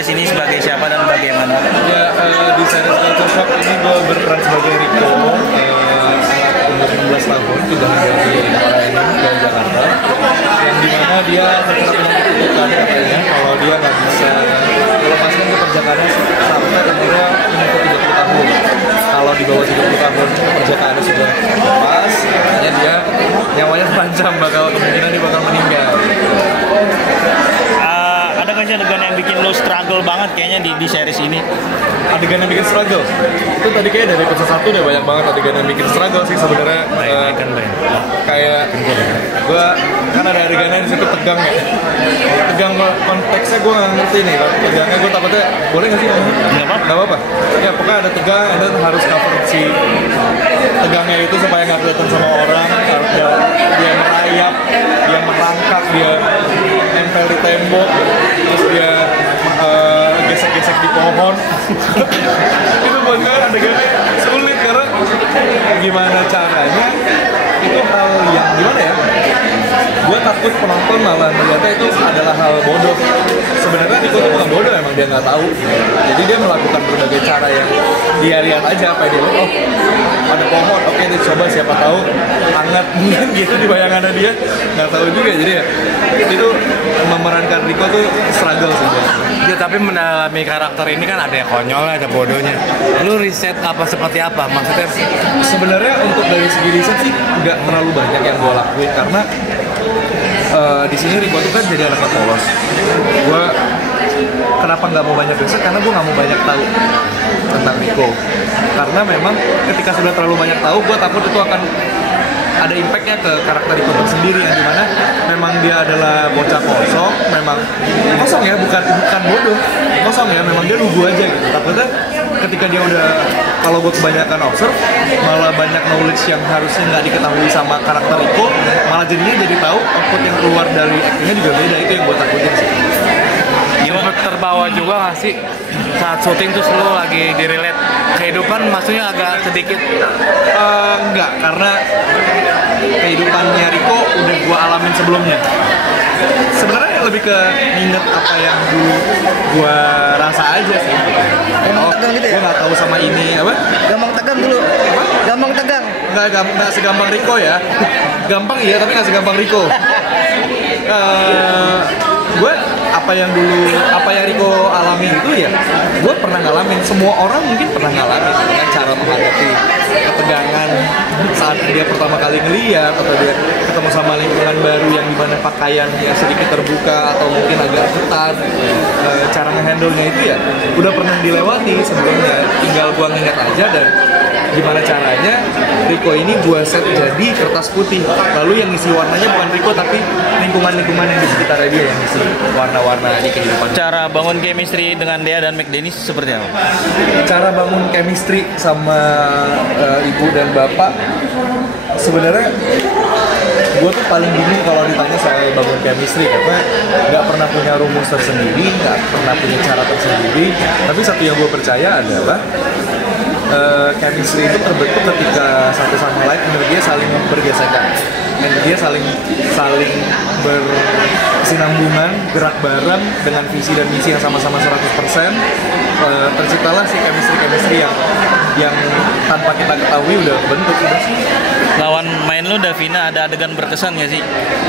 series ini sebagai siapa dan bagaimana? Ya, di series Culture Shock ini gue berperan sebagai Rico, umur 16 tahun, sudah menjadi orang dari Jakarta, yang dimana dia terkena penyakit kutukan katanya kalau dia nggak bisa melepaskan keperjakaannya sampai umurnya menyangkut 30 tahun. Kalau di bawah 30 tahun keperjakaannya sudah lepas, makanya dia nyawanya terancam, kemungkinan dia bakal meninggal. Ada kan sih adegan yang bikin lo struggle banget kayaknya di series ini? Adegan yang bikin struggle? Itu tadi kayak dari episode 1 udah banyak banget adegan yang bikin struggle sih sebenarnya. Kayak gue kan ada adegannya di situ tegang ya. Tegang konteksnya gue nggak ngerti nih. Tegangnya gue takutnya boleh nggak sih? Nggak apa-apa. Ya pokoknya ada tegang, dan harus cover si tegangnya itu supaya nggak kelihatan sama orang. Dia merayap, dia merangkak, dia nempel di tembok, terus dia gesek-gesek di pohon. Itu buat gue adegannya sulit karena gimana caranya itu hal yang gimana ya, gue takut penonton malah melihatnya itu adalah hal bodoh. Sebenarnya Rico itu bukan bodoh, emang dia nggak tahu. Jadi dia melakukan berbagai cara yang dia lihat aja, apa dia lihat, oh ada pohon, oke dia coba, siapa tahu hangat gitu di bayangannya dia, nggak tahu juga. Jadi ya itu memerankan Rico tuh struggle sih dia. Ya, tapi mendalami karakter ini kan ada yang konyolnya, ada bodohnya. Lu riset apa seperti apa? Maksudnya sebenarnya untuk dari segi riset sih nggak terlalu banyak yang gue lakuin karena di sini Rico tuh kan jadi anaknya polos. Gue kenapa nggak mau banyak riset? Karena gue nggak mau banyak tahu tentang Rico. Karena memang ketika sudah terlalu banyak tahu, gue takut itu akan ada impactnya ke karakter Rico sendiri, yang dimana memang dia adalah bocah kosong, memang kosong ya, bukan bodoh, kosong ya, memang dia lugu aja gitu. Takutnya ketika dia udah, kalau gue kebanyakan observe, malah banyak knowledge yang harusnya nggak diketahui sama karakter Rico, malah jadinya jadi tahu output yang keluar dari actingnya juga beda. Itu yang gue takutin sih. gimana terbawa juga nggak sih saat syuting tuh selalu lagi di-relate kehidupan, maksudnya agak sedikit enggak, karena kehidupannya Rico udah gua alamin sebelumnya. Sebenarnya lebih ke nginget apa yang dulu gua rasa aja sih. Tegang gitu ya? Gua nggak tahu sama ini apa? Gampang tegang dulu. Apa? Gampang tegang. Nggak segampang Rico ya. Gampang iya, tapi nggak segampang Rico. Gue apa yang Rico alami itu ya gue pernah ngalamin. Semua orang mungkin pernah ngalamin dengan cara menghadapi ketegangan saat dia pertama kali ngeliat, atau dia ketemu sama lingkungan baru yang dimana pakaiannya sedikit terbuka atau mungkin agak ketat. Cara ngehandle-nya itu ya udah pernah dilewati sebelumnya, tinggal gue nginget aja. Dan gimana caranya Rico ini gue set jadi kertas putih, lalu yang isi warnanya bukan Rico tapi lingkungan-lingkungan yang di sekitar dia yang isi warna-warna di kehidupan. Cara bangun chemistry dengan Dea dan McDennis seperti apa? Cara bangun chemistry sama ibu dan bapak, sebenarnya gue tuh paling bingung kalau ditanya soal bangun chemistry, karena nggak pernah punya rumus tersendiri, nggak pernah punya cara tersendiri. Tapi satu yang gue percaya adalah chemistry itu terbentuk ketika satu sama lain energia saling bergesekan, energia saling berkesinambungan, gerak bareng dengan visi dan misi yang sama-sama 100%. Terciptalah si chemistry yang tanpa kita ketahui udah bentuk gitu. Lawan main lu Davina ada adegan berkesan gak sih?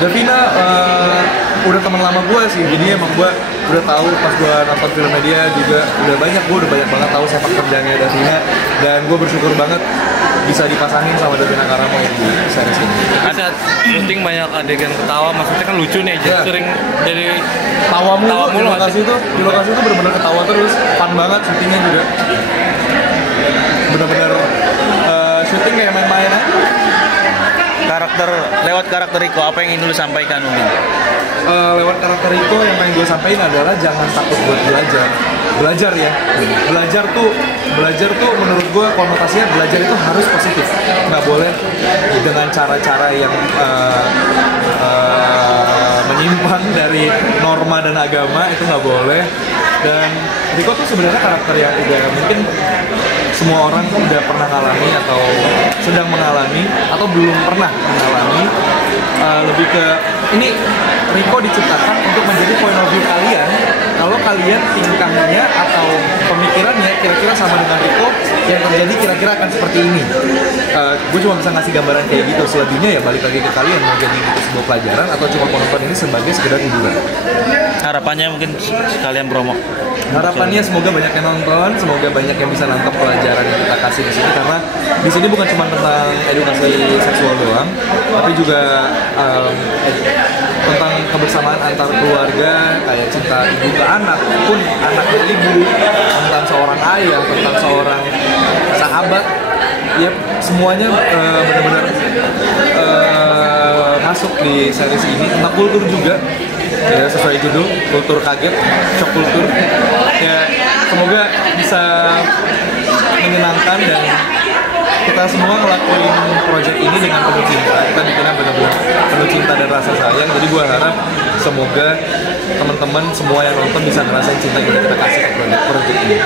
Davina udah teman lama gue sih, jadi emang gue udah tahu pas gue nonton filmnya dia juga udah banyak banget tahu sepak terjangnya Davina, dan gue bersyukur banget bisa dipasangin sama Davina Karamo yang di series ini. ada syuting banyak adegan ketawa, maksudnya kan lucu nih, jadi sering jadi Tawa mulu di masih. lokasi itu benar-benar ketawa terus, fun banget syutingnya juga. Benar-benar syuting kayak main-main aja. Lewat karakter Rico, apa yang ingin lu sampaikan mungkin? Lewat karakter Rico yang pengen gue sampaikan adalah jangan takut buat belajar ya. Belajar tuh menurut gue konotasinya belajar itu harus positif, nggak boleh dengan cara-cara yang menyimpang dari norma dan agama, itu nggak boleh. Dan Rico tuh sebenarnya karakter yang udah mungkin semua orang udah pernah ngalami atau sedang mengalami atau belum pernah mengalami. Lebih ke ini Rico diciptakan untuk menjadi point of view kalian kalau kalian tingkahnya atau pemikirannya kira-kira sama dengan Riko, yang terjadi kira-kira akan seperti ini. Gue cuma bisa ngasih gambaran kayak gitu. Selebihnya ya balik lagi ke kalian, mau jadi itu sebuah pelajaran atau cuma menonton ini sebagai sekedar hiburan. Harapannya mungkin sekalian promo. Harapannya semoga banyak yang nonton, semoga banyak yang bisa nangkep pelajaran yang kita kasih di sini, karena di sini bukan cuma tentang edukasi seksual doang, tapi juga tentang kebersamaan antar keluarga, kayak cinta ibu ke anak pun anak ke ibu, tentang seorang ayah, tentang seorang sahabat, ya semuanya benar-benar masuk di series ini. Tentang kultur juga, ya sesuai judul, kultur kaget, shock kultur. Ya semoga bisa menyenangkan dan kita semua ngelakuin project ini dengan penuh cinta. Kita bikinnya benar-benar penuh cinta dan rasa sayang. Jadi gue harap semoga teman-teman semua yang nonton bisa ngerasain cinta yang udah kita kasih ke project ini.